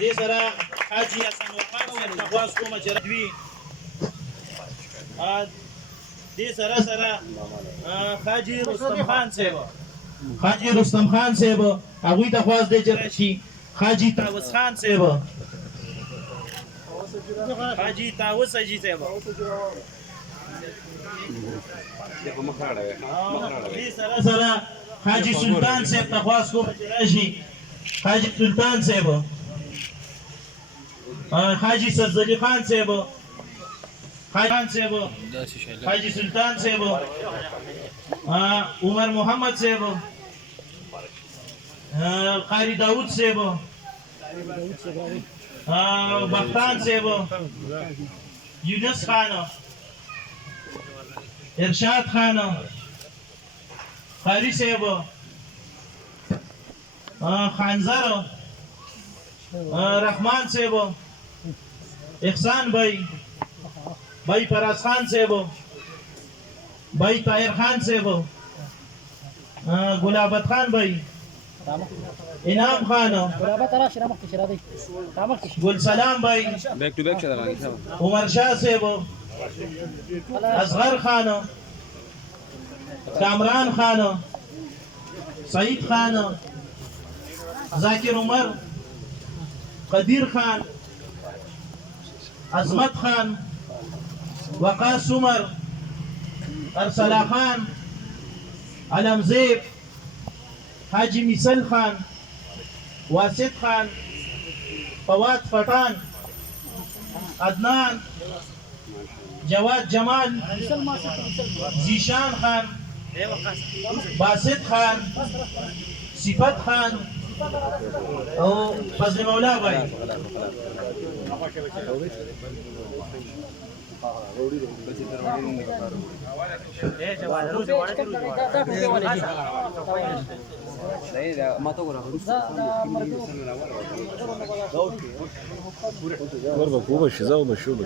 دې سره حاجي حسن خان صاحب تخواس کوم چې دوی دې سره حاجي رستم خان صاحب هغوی تخواس دی چې راشي حاجي طاووس خان صاحب حاجي طاووس حاجي صاحب دې سره حاجي سلطان صاحب تخواس کوم چې راشي حاجي سلطان صاحب حاجي سبزلي خان صاحب حاجي سلطان صاحب عمر محمد صاحب قاری داود صاحب بختان صاحب یونس خان ارشاد خان قاری صاحب خانزر رحمان صاحب احسان भाई फराज खान साहब भाई ताहिर खान साहब गुलाबत खान भाई इनाम खान गुल सलाम भाई उमर शाह साहब असगर खान कामरान खान सईद खान जाकिर उमर कदीर खान अजमत खान वकास उमर अरसला खान अलम ज़ेब हाजी मिसल खान वासिद खान फवाद पठान अदनान जवाद जमाल जीशान खान बासित खान सिफत खान और फजल मौला भाई Kurwa, Kuba się zauważył,